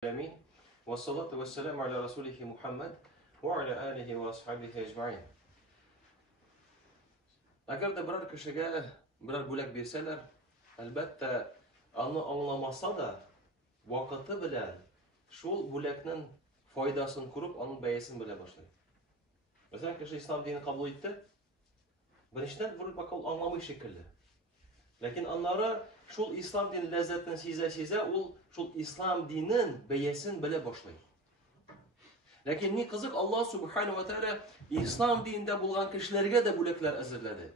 العالمين والصلاة والسلام على رسوله محمد وعلى آله وأصحابه أجمعين. Agar da biror kishiga biror bo'lak bersalar, albatta anglamasa da vaqti bilan shu bo'lakning foydasini ko'rib, uning bayasini bila boshlaydi. Masalan, kishi islom dinini qabul etdi. Birinchidan bir bakol anglamay shekilli. Lekin anları şu İslam dinin lezzetini size ol şu İslam dinin beyesin bile başlayır. Lakin ne kızık Allah Subhanahu ve Teala İslam dininde bulunan kişilerge de bölekler hazırladı.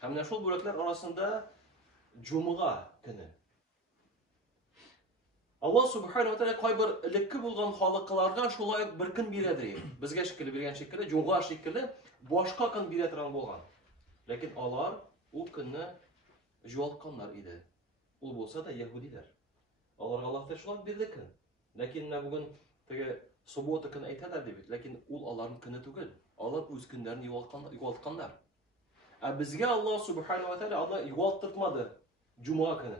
Hem de şu bölekler arasında Cuma günü. Allah Subhanahu ve Teala kaybır ilikki bulgan halıklarga şolay bir gün biledir. Bizge şekilde bilgen şekilde Cuma şekilde başka gün biletiren bulgan. Lakin Allah o günü Jualkanlar idi. Ul bolsa da Yahudiler. Allarga Allah şular birlik. Lakin bugün tege sobota kuni aytalar debit. Lakin ul Allah'ın kuni tugul. Allah o'z kunlarini yo'qotganlar. Bizga Allah Subhanahu va Taala Allah yo'qottirmadi Cuma kuni.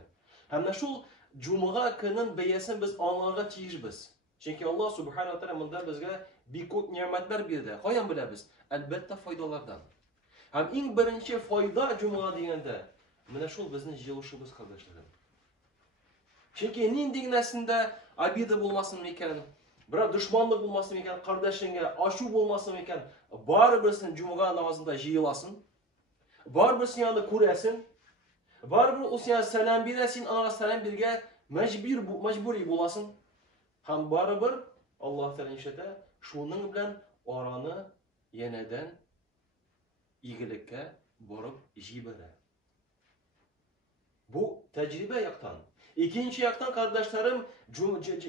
Hamda shu Cuma kuninin beyasini biz anlarga tiyishmiz. Chunki Allah Subhanahu va Taala bunda bizga beko'p ne'matlar berdi. Qo'yan bilamiz. Albatta foydalardan. Ham eng birinchi foyda Cuma deganda mana shu bizning yig'ilishimiz qardoshlarım. Chunki nendek narsada abida bo'lmasin ekan, biror dushmanlik bo'lmasin ekan, qardoshingga ashuv bo'lmasin ekan, baribir sen Cuma namozida yig'ilasin. Baribir sen yanında ko'rasin. Baribir u senga salom berasin, anaga salom berga majburiy bo'lasin. Ham baribir Alloh taolo inshata shuning bilan orani yanadan igilikka borib jibara. Bu tecrübe yaktan. İkinci yaktan kardeşlerim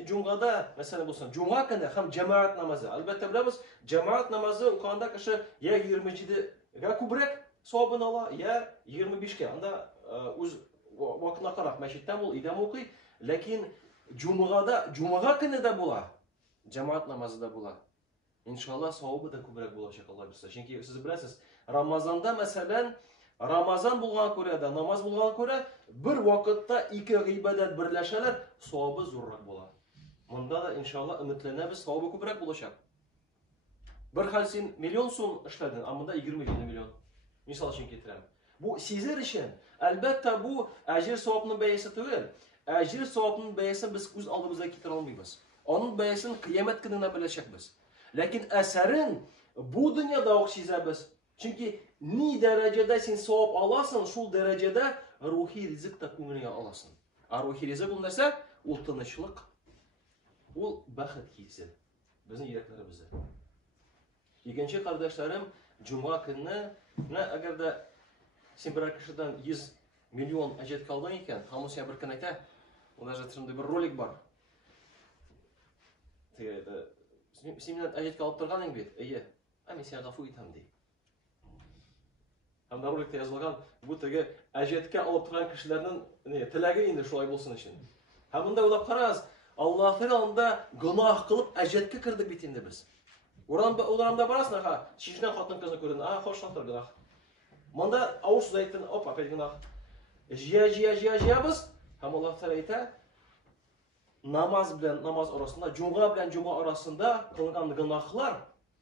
Cuma'da mesela bulsun. Cuma günü hem cemaat namazı. Elbette biliriz cemaat namazı o kanda kişi ya 27'de kubrek sahabın Allah ya 25'ke. Anda uz vakına karak meşitten bul idam okuy. Lakin Cuma günü de bula. Cemaat namazı da bula. İnşallah sahabı da kubrek bulacak Allah bilse. Çünkü siz bilirsiniz Ramazan'da mesela Ramazan bulgan ko'ra da namoz bulgan ko'ra bir vaqtda ikki ibodat birlashalar, savobi zo'rroq bo'ladi. Bunda da inshaalloh umidlanamiz, savobi ko'proq bo'lacak. Bir xil sen million so'm ishlading, ammo 20 million. Misol uchun keltiraman. Bu sizlar uchun albatta bu ajr savobning bayasi tugul. Ajr savobning bayasini biz o'z oldimizga keltira olmaymiz. Onun bayasini qiyomat kunida bilashakmiz. Lekin asarin bu dunyoda o'xshaysiz. Çünkü ni derecede sen savab alasın, şu derecede ruhi rizq da ko'ngliga alasın. Ruhi rizq bo'lmasa, u tinchlik, u baxt kelsa bizning yuraklarımizda. İkinci kardeşlerim, Cuma günü agar da sen bir kişiden 100 milyon ajet kaldın ekan, hamısı bir kun ayta, onda jatrimda bir rolik var. Sen bilan ajet kalib turganing bet, eye, men seni g'afur etam dey. Hem de rolikte yazılgan bu tege ajetke alıp turan kişilerinin tilagi indi şulay bolsun için. Hem bunda ulap qaraz Allah Teala'nda günah kılıp ajetke kirdik bitindi biz. Oramda barasın ha, şişden xatın kızını gördün. Hoş xatır günah. Manda avuç aytdın, hop apet günah. Jiya biz hem Allah Teala ayta namaz arasında, Cuma bilen Cuma arasında kılıngan günahlar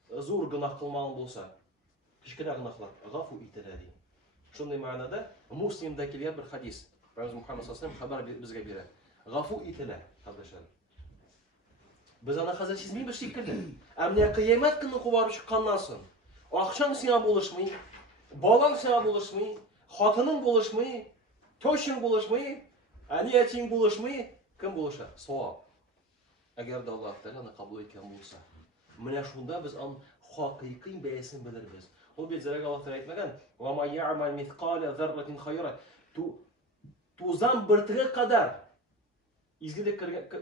zor günah kılmağın bolsa. Kichkina günahlar g'afu etiladi. Shunday ma'noda Muslimda kelgan bir hadis. Payg'ambar Muhammad sallallohu alayhi vasallam xabar bizga beradi. G'afu etiladi, qardoshlar. Biz ana hozir chizmaymiz shekilli. Ammo qiyomat kuni qo'varib chiqqandan so'ng, oqshom senga bo'lishmay, bolang senga bo'lishmay, xotining bo'lishmay, to'shing bo'lishmay, aniyating bo'lishmay, kim bo'lishadi? Savob. Agarda Alloh taolani qabul etgan bo'lsa, mana shunda biz haqiqiy bayasini biliriz. O bir zerek Allah Teala etmeden وَمَا يَعْمَلْ مِثْقَالَ ذَرَّةٍ خَيْرًا Tuzan bırtığı kadar izgilik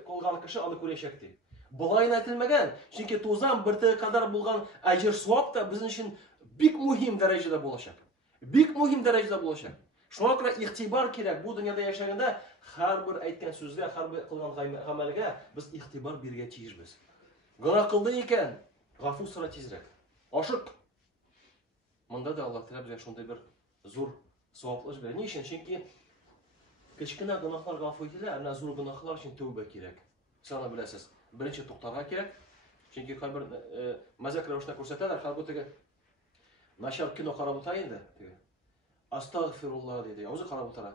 kılgan kişi alı ko'rashakdi. Bulayın etilmegen. Çünkü tuzan bırtığı kadar bulgan ajr savab da bizim için bik muhim derecede bo'lacak. Bik muhim derecede bo'lacak. Şuna göre ihtibar kerak. Bu dünyada yaşaganda har bir aytgan so'zga, har bir qilgan amalga biz ihtibar berga tiyishmiz. Gunoh qildi ekan, g'afur so'ra tezroq. Oshiq. Bunda da Allah Teala bize şunday bir zor savoblar beradi. Niçin? Çünkü kichkina gunohlar g'afur etiladi, ana zo'r gunohlar uchun tavba kerak. Sana bilasiz. birinchi to'xtarga kerak. Chunki qay bir mazak ravishda ko'rsatadilar, halbuki nashar kino qarab o'tay endi. Astagfirullah deydi. O'zi qarab o'tara.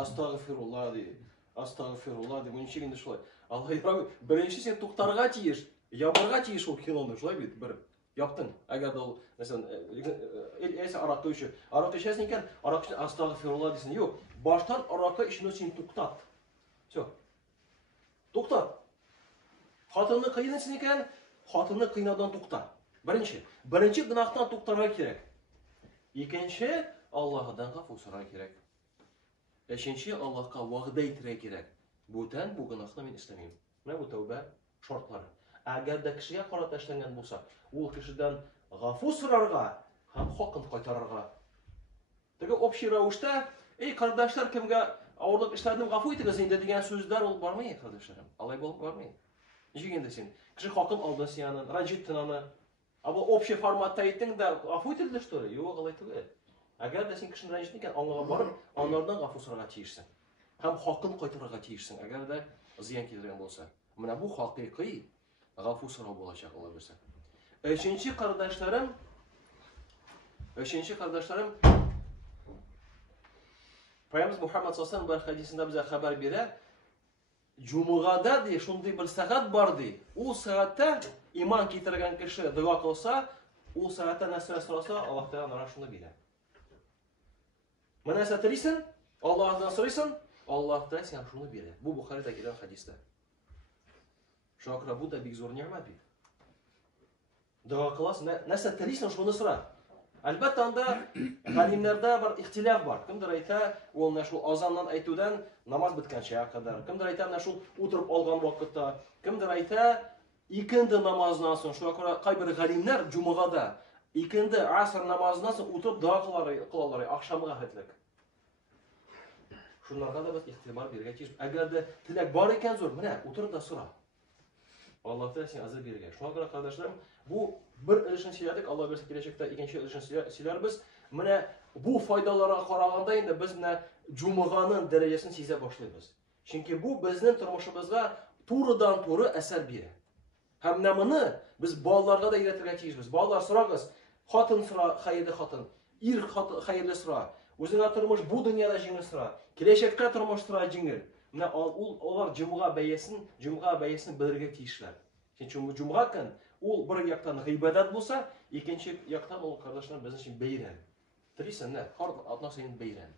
Astagfirullah deydi. Astagfirullah deydi. Buncha endi shulay. Alloh yaroq, birinchi sen to'xtarga tiyish, yopirga tiyish o kinoni shulay bir yaptın. Eğer de o mesela ese arakı işi, arakı içersin iken arakı için astagfirullah desin. Yok. Baştan arakı işini için tuktat. Çok. Tuktat. Hatını kıyınırsın iken hatını kıynadan tuktat. Birinci günahtan tuktarga gerek. İkinci Allah'dan gafur sorar gerek. Beşinci Allah'a va'da ettirek gerek. Bu'tan bu günahni men istamayman. Mana bu tavba şartlari. Agar da kishiga qora tashlangan bo'lsa, u kishidan g'afur so'rarga ham haqini qaytararga. Tege общий ravishda, ey qardoshlar, kimga og'irlik ishladim g'afur etingizing degan so'zlar olib bormaydi, qardoshlarım. Alay bo'lib bormaydi. Nechiganda sen kishi haqin oldin seni ranjitdin ana. Ama общий formatda aytding da g'afur etildi что ли? Yo'q, alay tug'il. Agar da sen kishini ranjitding ekan, onlarga borib, onlardan g'afur so'rashga tiyishsin. Ham haqini qaytararga tiyishsin, agar da ziyon keltirgan bo'lsa. Mana bu haqiqiy g'afur so'rab bo'lacak ola bilsa. Üçüncü kardeşlerim, Peygamberimiz Muhammed sallallahu aleyhi ve sellem hadisinde bize haber verir. Cuma'da diye şunday bir saat vardı. O saatte iman keltirgan kishi duo qilsa, o saatte nasr so'rasa, Alloh taolo ana shuni beradi. Mana satrisin, Allohdan so'raysan, Alloh da sen shuni beradi. Bu Buxoriyda kelgan hadisda. Şokra bu da bir zor nimet bir. Dua kılas, nasıl terisen şunu sıra. Elbette anda galimlerde bir ihtilaf var. Kimdir ayta, o şu azandan aytudan namaz bitkençeye kadar. Kimdir ayta, şu oturup algan vakitte. Kimdir ayta, ikindi namazdan sonra şu akıra kaybır galimler Cuma'da ikindi asr namazdan sonra oturup dua kılarlar akşamı gafetlik. Şunlarga da biz ihtimal bergeçiz. Eğer de tilek var iken zor, mana oturup da sıra. Allah da sen azır bergen. Şuna göre kardeşlerim, bu bir ilişkin silerdik. Allah berse gelecekte ikinci ilişkin siler biz. Mana bu faydalara qaraganda endi biz mana Cuma'nın derecesini size başlayız. Çünkü bu bizning turmushimizga to'g'ridan to'g'ri asar beradi. Hem namını biz bolalarga da öğretirge tiyishmiz. Bolalar so'rag'iz, xotin so'ra, xayrli xotin, xayrli so'ra. O'zingga turmush bu dunyoda jingil so'ra. Kelajakda turmush so'ra jingil. Mana ular Cuma'ga bayesini bilirge tiyishlar. Çünkü Cum'a kan o bir yaktan g'iybadat bo'lsa, ikinci yaktan o kardeşler bizim için bayram. Bilirsen ne? Har atna senin bayram.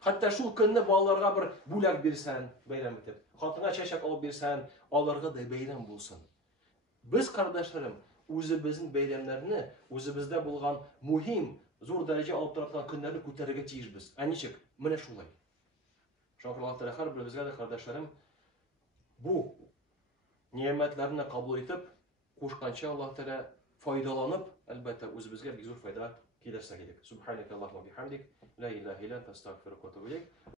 Hatta şu kunni bolalarga bir bo'lak bersan, bayram etib. Xotinga chashak olib bersan, ularga da bayram bo'lsin. Biz kardeşlerim, o'zimizning bayramlarni, o'zimizda bo'lgan muhim, zo'r daraja olib turadigan kunlarni ko'tarishga tiyishmiz. Anichik, mana shulay. Şükür Allah Teala her birimizge de kardeşlerim bu nimetlerini kabul edip koşkança Allah Teala faydalanıp elbette özümüzge bir zor fayda gelirse gerek. Subhaneke Allahümme bihamdik. La ilahe illa ente estağfiruke ve etûbü ileyk.